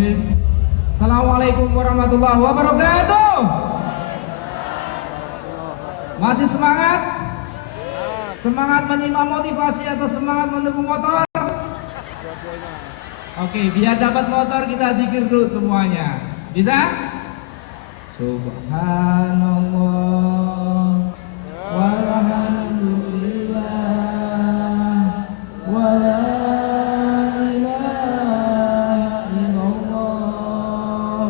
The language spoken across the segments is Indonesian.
Bismillahirrahmanirrahim. Assalamualaikum warahmatullahi wabarakatuh. Masih semangat? Semangat menyimak motivasi atau semangat mendukung motor? Oke, biar dapat motor kita zikir dulu semuanya. Bisa? Subhanallah walhamdulillah wala ilaha illallah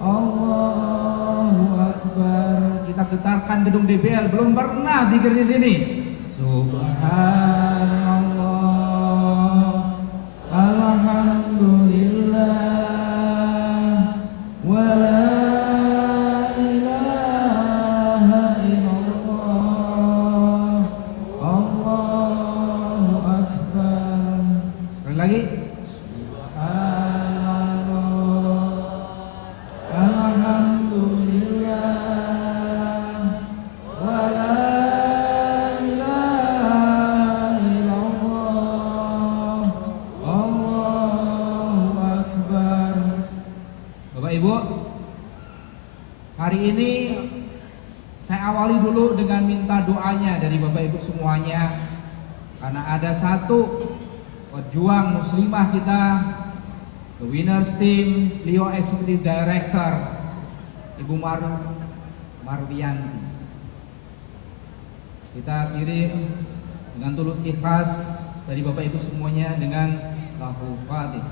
Allahu akbar. Kita getarkan gedung DBL, belum pernah zikir di sini. Subhanallah alhamdulillah wala lagi. Alhamdulillah wala ilaha illallah Allahu akbar. Bapak Ibu, hari ini saya awali dulu dengan minta doanya dari Bapak Ibu semuanya, karena ada satu pejuang muslimah kita, the winners team, beliau executive director, Ibu Marwiyanti. Kita kirim dengan tulus ikhlas dari Bapak Ibu semuanya dengan lahul fatih.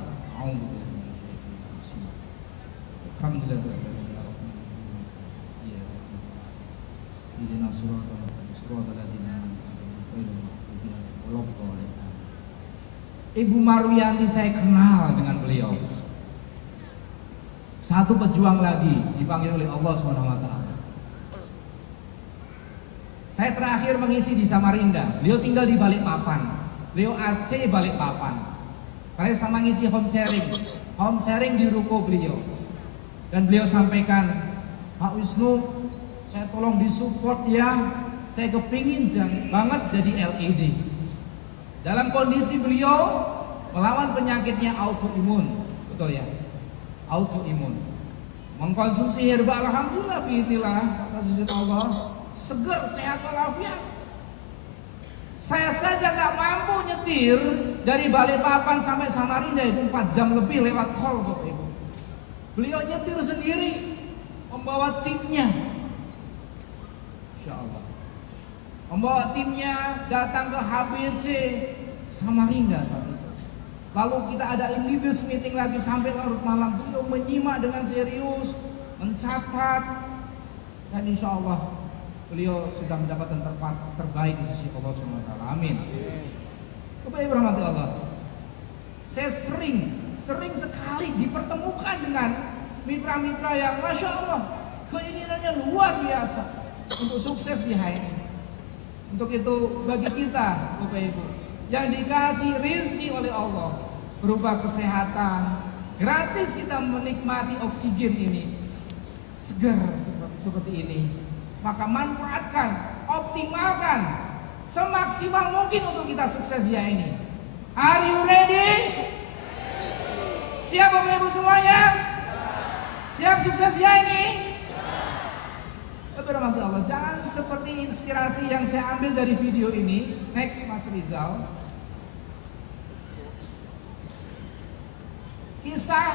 Ibu Marwiyanti saya kenal dengan beliau. Satu pejuang lagi dipanggil oleh Allah SWT. Saya terakhir mengisi di Samarinda. Beliau tinggal di Balikpapan. Beliau Aceh Balikpapan. Karena sama ngisi home sharing di ruko beliau. Dan beliau sampaikan, Pak Wisnu, saya tolong disupport ya. Saya kepingin banget jadi LED. Dalam kondisi beliau melawan penyakitnya autoimun, betul ya? Autoimun. Mengkonsumsi herba, alhamdulillah, biidznillah, atas izin Allah, seger, sehat walafiat. Saya saja nggak mampu nyetir dari Balikpapan sampai Samarinda, itu 4 jam lebih lewat tol, Bapak Ibu. Beliau nyetir sendiri, membawa timnya. Insya Allah. Membawa timnya datang ke HBC Samarinda saat itu. Lalu kita ada leaders meeting lagi sampai larut malam. Beliau menyimak dengan serius, mencatat, dan insya Allah beliau sudah mendapatkan tempat terbaik di sisi Allah SWT. Amin. Bapak Ibu rahmati Allah. Saya sering sekali dipertemukan dengan mitra-mitra yang Masya Allah keinginannya luar biasa untuk sukses di HNI. Untuk itu bagi kita Bapak Ibu yang dikasih rizki oleh Allah berupa kesehatan, gratis kita menikmati oksigen ini, segar seperti ini, maka manfaatkan, optimalkan semaksimal mungkin untuk kita sukses ya ini. Are you ready? Siap Bapak Ibu semuanya? Siap sukses ya ini? Berhormati Allah, jangan seperti inspirasi yang saya ambil dari video ini. Next, Mas Rizal. Kisah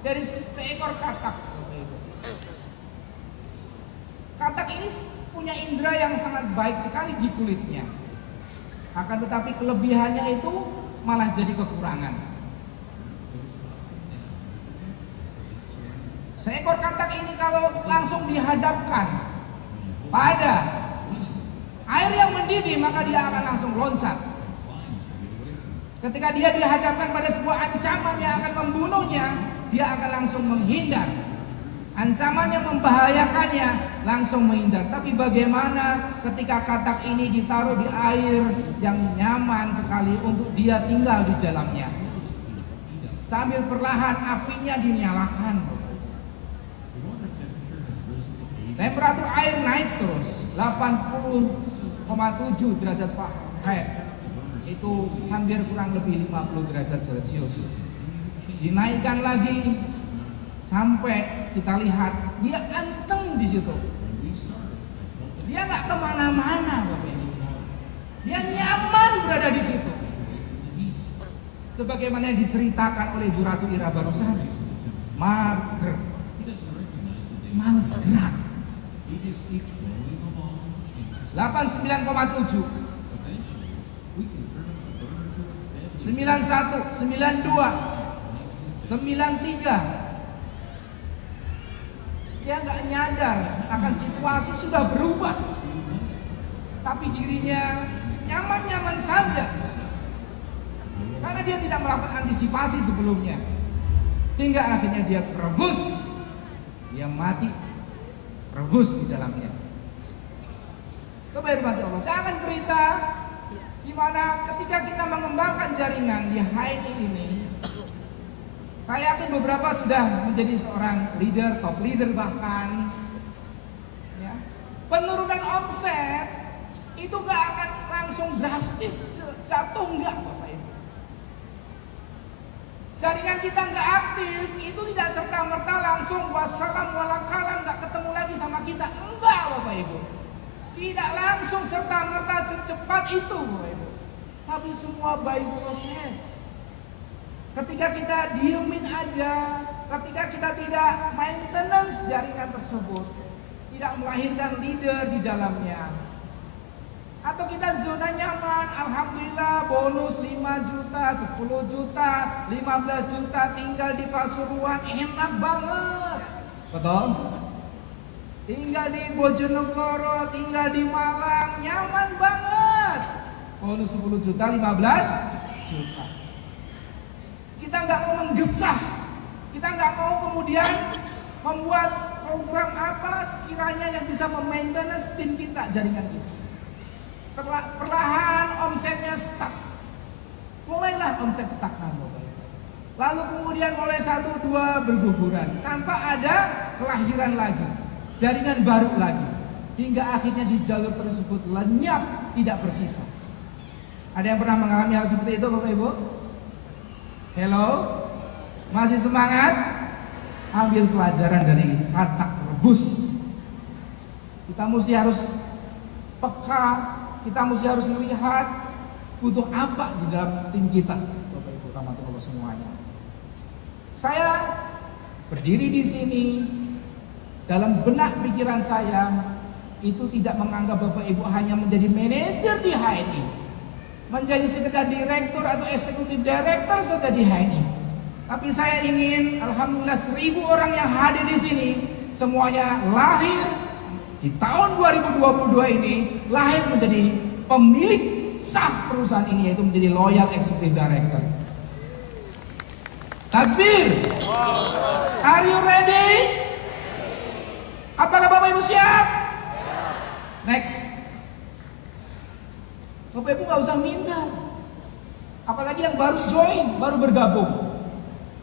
dari seekor katak. Katak ini punya indera yang sangat baik sekali di kulitnya. Akan tetapi kelebihannya itu malah jadi kekurangan. Seekor katak ini kalau langsung dihadapkan pada air yang mendidih, maka dia akan langsung loncat. Ketika dia dihadapkan pada sebuah ancaman yang akan membunuhnya, dia akan langsung menghindar. Ancaman yang membahayakannya langsung menghindar. Tapi bagaimana ketika katak ini ditaruh di air yang nyaman sekali untuk dia tinggal di dalamnya? Sambil perlahan apinya dinyalakan. Temperatur air naik terus 80,7 derajat Fahrenheit. Itu hampir kurang lebih 50 derajat Celcius. dinaikkan lagi sampai kita lihat dia anteng di situ. Dia nggak kemana-mana, Bapak Ibu. Dia nyaman berada di situ. Sebagaimana yang diceritakan oleh Bu Ratu Ira barusan, mager, males gerak. 89,7, 91, 92, 93. Dia nggak nyadar akan situasi sudah berubah, tapi dirinya nyaman-nyaman saja karena dia tidak melakukan antisipasi sebelumnya, hingga akhirnya dia rebus, dia mati rebus di dalamnya. Bapak Ibu Allah, saya akan cerita di mana ketika kita mengembangkan jaringan di HNI ini, saya yakin beberapa sudah menjadi seorang leader, top leader bahkan. Ya. Penurunan omset itu gak akan langsung drastis jatuh, enggak Bapak Ibu. Jaringan kita gak aktif, itu tidak serta-merta langsung wassalam walakalam gak ketemu lagi sama kita. Enggak Bapak Ibu. Tidak langsung serta-merta secepat itu Bapak Ibu. Tapi semua by proses. Ketika kita diemin aja, ketika kita tidak maintenance jaringan tersebut, tidak melahirkan leader di dalamnya, atau kita zona nyaman, alhamdulillah bonus 5 juta, 10 juta, 15 juta tinggal di Pasuruan, enak banget. Betul? Tinggal di Bojonegoro, tinggal di Malang, nyaman banget. Bonus 10 juta, 15 juta. Kita nggak mau menggesah, kita nggak mau kemudian membuat program apa sekiranya yang bisa memaintenance tim kita, jaringan kita. Perlahan omsetnya stuck, mulailah omset stagnan, lalu kemudian mulai 1, 2 berguguran tanpa ada kelahiran lagi, jaringan baru lagi, hingga akhirnya di jalur tersebut lenyap, tidak bersisa. Ada yang pernah mengalami hal seperti itu Bapak Ibu? Hello, masih semangat? Ambil pelajaran dari kata rebus. Kita mesti harus peka, kita mesti harus melihat butuh apa di dalam tim kita, Bapak Ibu rahmatullah semuanya. Saya berdiri di sini, dalam benak pikiran saya itu tidak menganggap Bapak Ibu hanya menjadi manajer di HNI, menjadi sekedar direktur atau eksekutif direktur saja di HNI. Tapi saya ingin, alhamdulillah 1000 orang yang hadir di sini semuanya lahir di tahun 2022 ini, lahir menjadi pemilik sah perusahaan ini, yaitu menjadi loyal executive director. Takbir. Are you ready? Apakah Bapak Ibu siap? Next. Bapak Ibu gak usah minder, apalagi yang baru join, baru bergabung.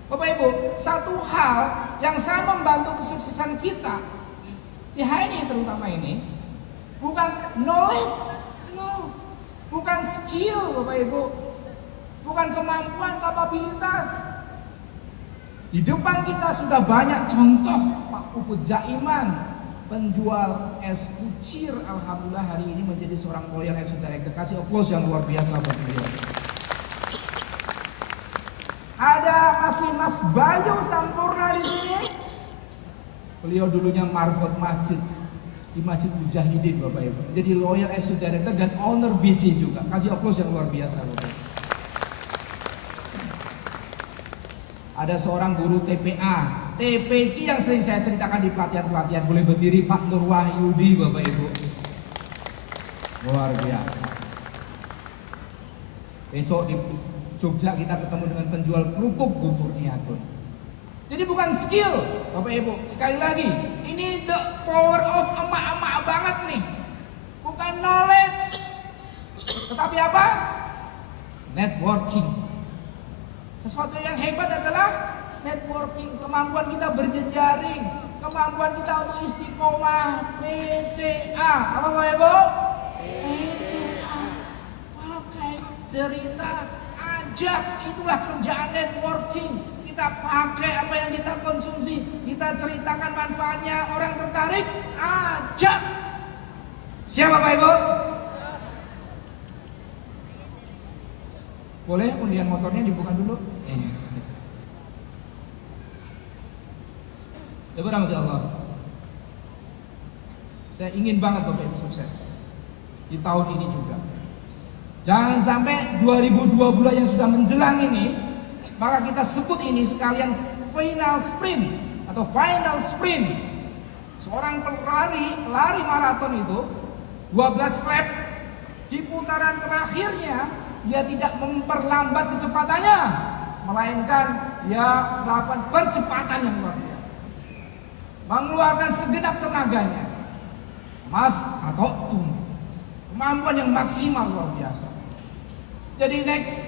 Bapak Ibu, satu hal yang sangat membantu kesuksesan kita di HNI terutama ini, bukan knowledge, no, bukan skill Bapak Ibu, bukan kemampuan, kapabilitas. Di depan kita sudah banyak contoh. Pak Puput Jaiman, penjual es kucir, alhamdulillah hari ini menjadi seorang loyal executive director. Kasih applause yang luar biasa buat beliau. Ada masih Mas Bayu Sampurna di sini. Beliau dulunya marbot masjid di Masjid Mujahidin Bapak Ibu. Jadi loyal executive director dan owner BC juga. Kasih applause yang luar biasa Bapak Ibu. Ada seorang guru TPA, TPQ yang sering saya ceritakan di pelatihan-pelatihan, boleh berdiri, Pak Nur Wahyudi Bapak Ibu. Luar biasa. Besok di Jogja kita ketemu dengan penjual kerupuk Bu Murniatun. Jadi bukan skill Bapak Ibu, sekali lagi ini the power of emak-emak banget nih. Bukan knowledge, tetapi apa? Networking. Sesuatu yang hebat adalah networking, kemampuan kita berjejaring, kemampuan kita untuk istiqomah, PCA. Apa Bapak Ibu? PCA. Pakai cerita, ajak, itulah kerjaan networking. kita pakai apa yang kita konsumsi, kita ceritakan manfaatnya, orang tertarik, ajak. Siapa Bapak Ibu? Boleh undian motornya dibuka dulu? Ya rahmati Allah. Saya ingin banget Bapak Ibu sukses di tahun ini juga. Jangan sampai 2020 yang sudah menjelang ini, maka kita sebut ini sekalian final sprint atau final sprint. Seorang pelari maraton itu 12 lap, di putaran terakhirnya dia tidak memperlambat kecepatannya, melainkan dia melakukan percepatan yang luar biasa, mengeluarkan segenap tenaganya, emas atau kemampuan yang maksimal luar biasa. Jadi next,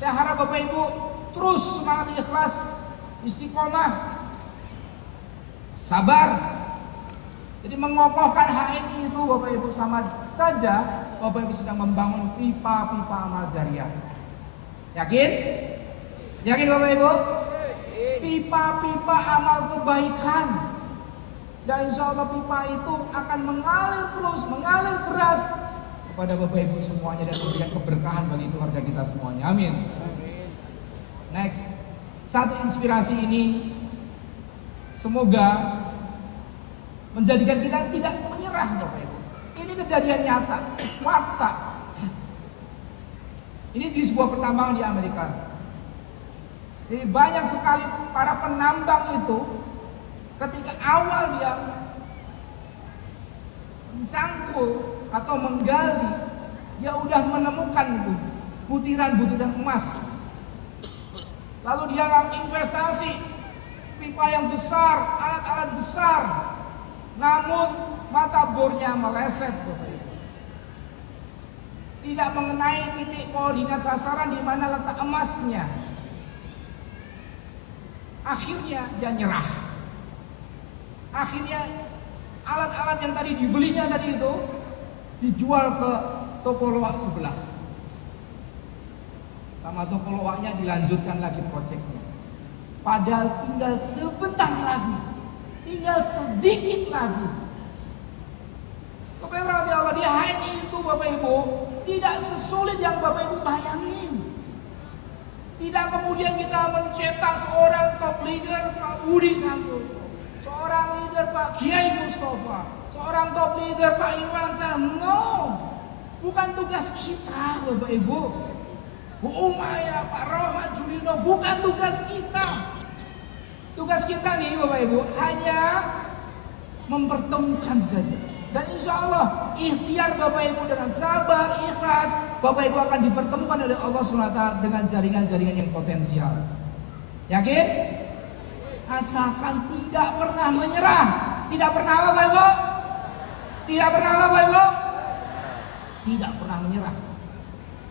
saya harap Bapak Ibu terus semangat, ikhlas, istiqomah, sabar. Jadi mengokohkan HNI itu Bapak Ibu sama saja Bapak Ibu sedang membangun pipa-pipa amal jariah. Yakin? Yakin Bapak Ibu? Pipa-pipa amal kebaikan. Dan insya Allah pipa itu akan mengalir terus, mengalir deras kepada Bapak Ibu semuanya dan memberikan keberkahan bagi keluarga kita semuanya. Amin. Next, satu inspirasi ini semoga menjadikan kita tidak menyerah Bapak Ibu. Ini kejadian nyata, fakta. Ini di sebuah pertambangan di Amerika. Jadi banyak sekali para penambang itu ketika awal dia mencangkul atau menggali, dia udah menemukan itu butiran-butiran emas. Lalu dia investasi pipa yang besar, alat-alat besar. Namun mata bornya meleset Bapak Ibu. Tidak mengenai titik koordinat sasaran di mana letak emasnya. Akhirnya dia nyerah. Akhirnya alat-alat yang tadi dibelinya tadi itu dijual ke toko loak sebelah. Sama toko loaknya dilanjutkan lagi proyeknya. Padahal tinggal sebentar lagi, tinggal sedikit lagi. Bapak Ibu rahmati Allah, di HNI itu Bapak Ibu tidak sesulit yang Bapak Ibu bayangin. Tidak kemudian kita mencetak seorang top leader Pak Budi Santoso, seorang leader Pak Kiai Mustafa, seorang top leader Pak Iwan San. No, bukan tugas kita Bapak Ibu. Bu Umaya, Pak Rohmat Julino, bukan tugas kita. Tugas kita nih Bapak Ibu hanya mempertemukan saja. Dan insya Allah ikhtiar Bapak Ibu dengan sabar, ikhlas, Bapak Ibu akan dipertemukan oleh Allah SWT dengan jaringan-jaringan yang potensial. Yakin? Asalkan tidak pernah menyerah. Tidak pernah apa Bapak Ibu? Tidak pernah apa Bapak Ibu? Tidak pernah menyerah.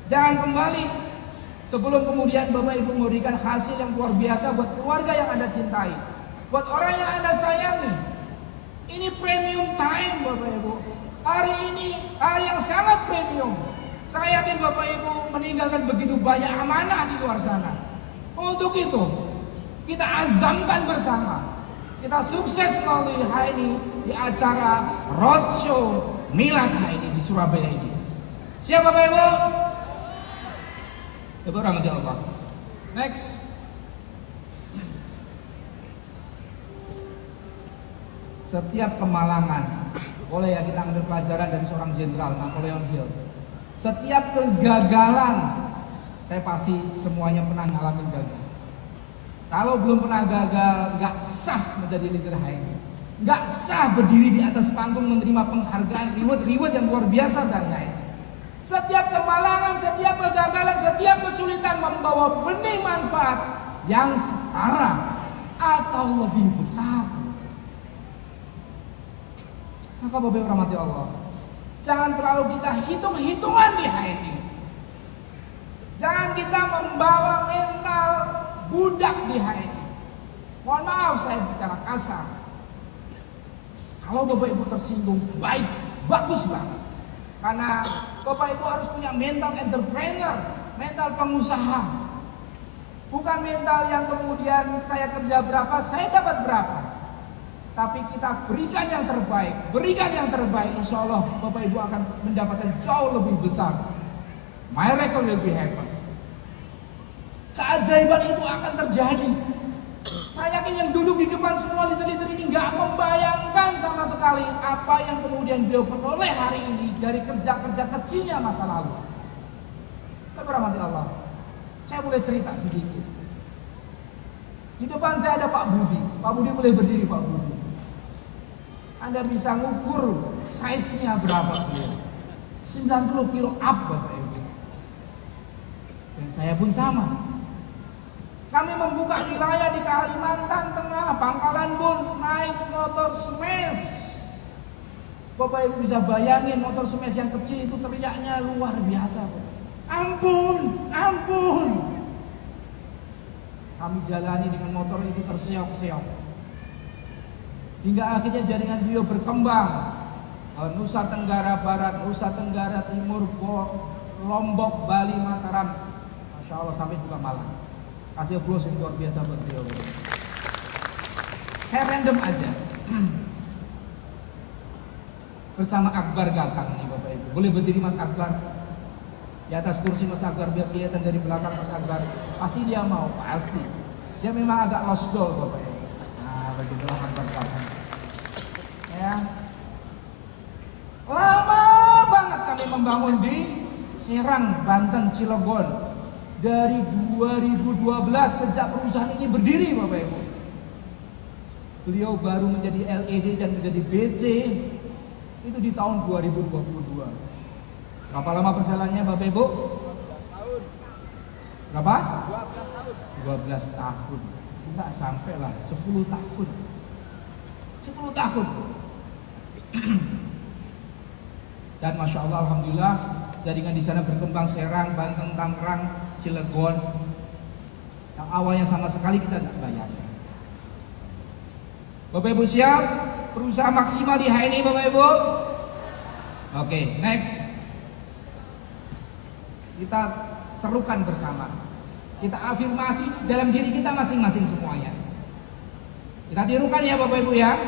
Jangan kembali sebelum kemudian Bapak Ibu memberikan hasil yang luar biasa buat keluarga yang Anda cintai, buat orang yang Anda sayangi. Ini premium time Bapak Ibu. Hari ini hari yang sangat premium. Saya yakin Bapak Ibu meninggalkan begitu banyak amanah di luar sana. Untuk itu kita azamkan bersama, kita sukses melalui HNI di acara roadshow Milad HNI di Surabaya ini. Siap Bapak Ibu? Bapak rahmati Allah. Next. Setiap kemalangan, boleh ya kita ambil pelajaran dari seorang jenderal Napoleon Hill. Setiap kegagalan, saya pasti semuanya pernah ngalamin gagal. Kalau belum pernah gagal, gak sah menjadi leader HNI. Gak sah berdiri di atas panggung menerima penghargaan, reward yang luar biasa dari HNI. Setiap kemalangan, setiap kegagalan, setiap kesulitan membawa benih manfaat yang setara atau lebih besar. Maka Bapak Ibu rahmati Allah, jangan terlalu kita hitung-hitungan di HNI. Jangan kita membawa mental budak di HNI. Mohon maaf saya bicara kasar. Kalau Bapak Ibu tersinggung, baik, bagus banget. Karena Bapak Ibu harus punya mental entrepreneur, mental pengusaha. Bukan mental yang kemudian saya kerja berapa, saya dapat berapa. Tapi kita berikan yang terbaik. Berikan yang terbaik, insya Allah Bapak Ibu akan mendapatkan jauh lebih besar. Miracle will be happen. Keajaiban itu akan terjadi. Saya yakin yang duduk di depan semua leader-leader ini gak membayangkan sama sekali apa yang kemudian beliau peroleh hari ini dari kerja-kerja kecilnya masa lalu. Berahmati Allah. Saya boleh cerita sedikit. Di depan saya ada Pak Budi. Pak Budi boleh berdiri, Pak Budi. Anda bisa ngukur size-nya berapa beliau. 90 kilo up Bapak Ibu. Dan saya pun sama. Kami membuka wilayah di Kalimantan Tengah, Pangkalan Bun, naik motor smash. Bapak Ibu bisa bayangin motor smash yang kecil itu teriaknya luar biasa. Ampun, ampun. Kami jalani dengan motor itu terseok-seok. Hingga akhirnya jaringan beliau berkembang. Nusa Tenggara Barat, Nusa Tenggara Timur, Lombok, Bali, Mataram. Masya Allah sampai juga Malang. Kasih aplaus yang luar biasa buat beliau. Saya random aja. Bersama Akbar Gatang nih Bapak Ibu. Boleh berdiri Mas Akbar? Di atas kursi Mas Akbar biar kelihatan dari belakang Mas Akbar. Pasti dia mau, pasti. Dia memang agak lost doll Bapak Ibu. Nah, begitulah Akbar Gatang. Ya. Lama banget kami membangun di Serang, Banten, Cilegon. Dari 2012 sejak perusahaan ini berdiri Bapak Ibu. Beliau baru menjadi LED dan menjadi BC itu di tahun 2022. Berapa lama perjalanannya Bapak Ibu? 12 tahun. Berapa? 12 tahun. Enggak sampai lah, 10 tahun. 10 tahun. Dan Masya Allah Alhamdulillah jaringan di sana berkembang Serang, Banten, Tangerang, Cilegon. Yang awalnya sama sekali kita tidak bayangkan. Bapak Ibu siap? Berusaha maksimal di hari ini Bapak Ibu. Oke, next. Kita serukan bersama. Kita afirmasi dalam diri kita masing-masing semuanya. Kita tirukan ya Bapak Ibu ya.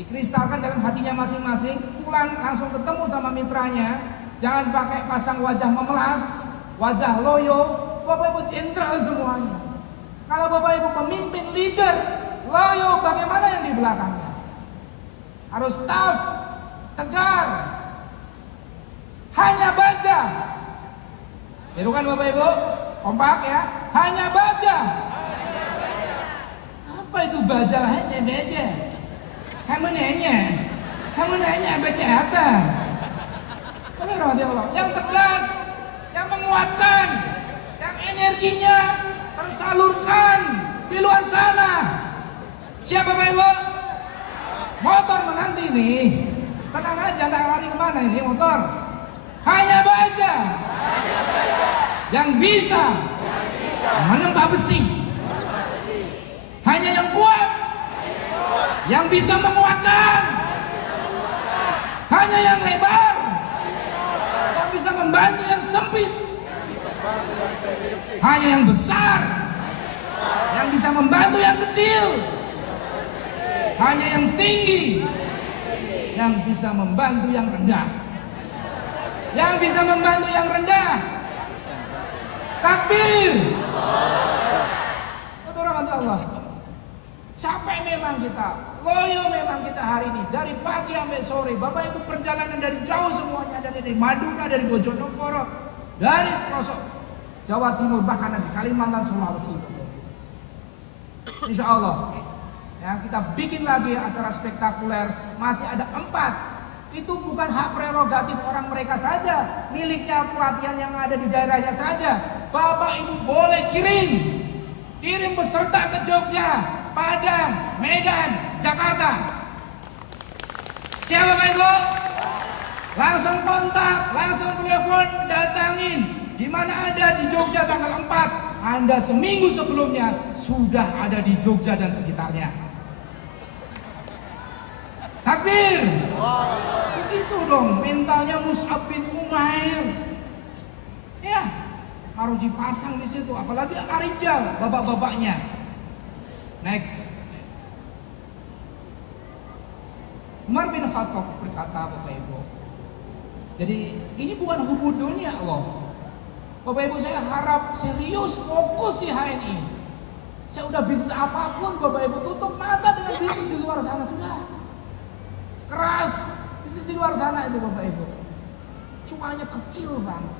Dikristalkan dalam hatinya masing-masing. Pulang langsung ketemu sama mitranya. Jangan pakai pasang wajah memelas, wajah loyo. Bapak Ibu jenderal semuanya. Kalau Bapak Ibu pemimpin leader, loyo bagaimana yang di belakangnya? Harus tough, tegar. Hanya baca. Tirukan Bapak Ibu, kompak ya. Hanya baca. Apa itu baca? Hanya baca. Kamu nanya baca apa? Tapi rahmati Allah, yang tegas, yang menguatkan, yang energinya tersalurkan di luar sana. Siapa Bapak Ibu? Motor menanti nih. Tenang aja, nggak lari kemana ini motor. Hanya baca. Yang bisa menempa besi. Hanya yang kuat. Yang bisa menguatkan. Hanya yang lebar. Yang bisa membantu yang sempit. Hanya yang besar. Yang bisa membantu yang kecil. Hanya yang tinggi. Yang bisa membantu yang rendah. Yang bisa membantu yang rendah. Takbir. Rahmat Allah. Capek memang kita, loyo memang kita hari ini. Dari pagi sampai sore, Bapak Ibu perjalanan dari jauh semuanya. Dari Madura, dari Bojonegoro, dari pelosok Jawa Timur, bahkan dari Kalimantan, Sulawesi. Insya Allah ya, kita bikin lagi acara spektakuler. Masih ada 4. Itu bukan hak prerogatif orang mereka saja, miliknya pelatihan yang ada di daerahnya saja. Bapak Ibu boleh kirim peserta ke Jogja, Padang, Medan, Jakarta. Siapa Bapak Ibu? Langsung kontak, langsung telepon, datangin. Di mana ada di Jogja tanggal 4, Anda seminggu sebelumnya sudah ada di Jogja dan sekitarnya. Takbir. Begitu dong mentalnya Mus'ab bin Umair. Ya, harus dipasang di situ, apalagi arijal, bapak-bapaknya. Next. Umar bin Khattab berkata, Bapak Ibu, jadi ini bukan hubud dunia loh. Bapak Ibu, saya harap serius fokus di HNI. Saya udah bisnis apapun, Bapak Ibu, tutup mata dengan bisnis di luar sana sudah. Keras bisnis di luar sana itu, Bapak Ibu. Cuanya kecil banget.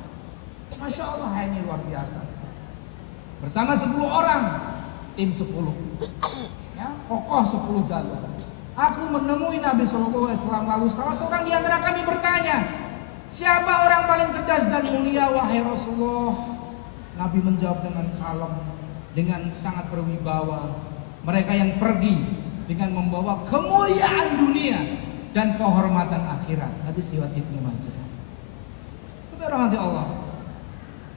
Masya Allah, HNI luar biasa. Bersama 10 orang, tim 10, ya, kokoh 10 jalur. Aku menemui Nabi SAW, lalu salah seorang di antara kami bertanya, siapa orang paling cerdas dan mulia wahai Rasulullah? Nabi menjawab dengan kalem, dengan sangat berwibawa. Mereka yang pergi dengan membawa kemuliaan dunia dan kehormatan akhirat. Hadis riwayat Ibnu Majah. Rahmati Allah.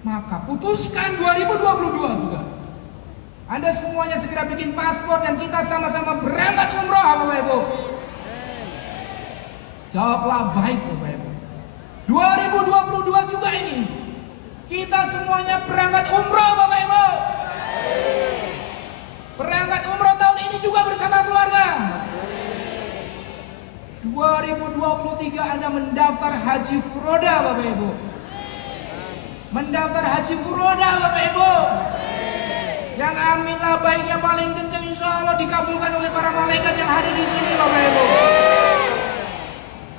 Maka putuskan 2022 juga. Anda semuanya segera bikin paspor dan kita sama-sama berangkat umrah, Bapak Ibu. Jawablah baik, Bapak Ibu. 2022 juga ini kita semuanya berangkat umrah, Bapak Ibu. Berangkat umrah tahun ini juga bersama keluarga. 2023 Anda mendaftar haji furoda, Bapak Ibu. Mendaftar haji furoda, Bapak Ibu. Yang amin lah baiknya paling kencang, insya Allah dikabulkan oleh para malaikat yang hadir di sini, Bapak Ibu.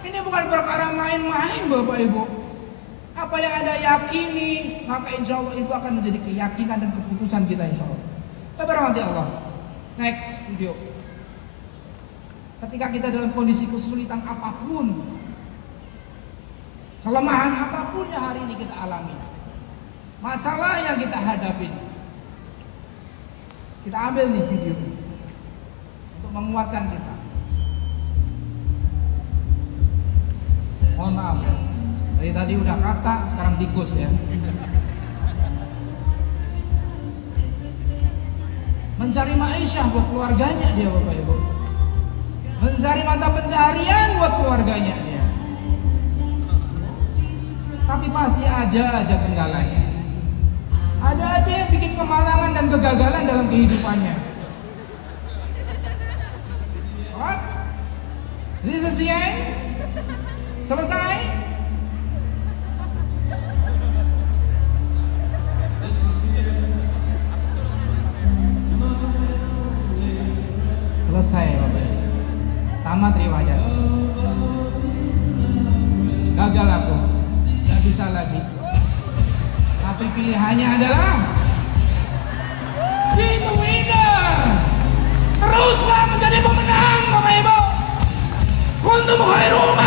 Ini bukan perkara main-main, Bapak Ibu. Apa yang Anda yakini, maka insya Allah itu akan menjadi keyakinan dan keputusan kita, insya Allah. Bapak rahmati Allah. Next video. Ketika kita dalam kondisi kesulitan apapun, kelemahan apapun yang hari ini kita alami, masalah yang kita hadapi, kita ambil nih video untuk menguatkan kita. Mohon maaf ya, dari tadi udah kata, sekarang tikus ya. Mencari ma'isyah buat keluarganya dia, Bapak Ibu. Mencari mata pencaharian buat keluarganya dia. Tapi pasti ada aja kendalanya. Ada aja yang bikin kemalangan dan kegagalan dalam kehidupannya. Awas. This is the end. Selesai. Selesai, Bapak. Tamat riwayat. Gagal aku. Gak bisa lagi. Tapi pilihannya adalah be the winner. Teruslah menjadi pemenang, Bapak Ibu. Kuntum khairum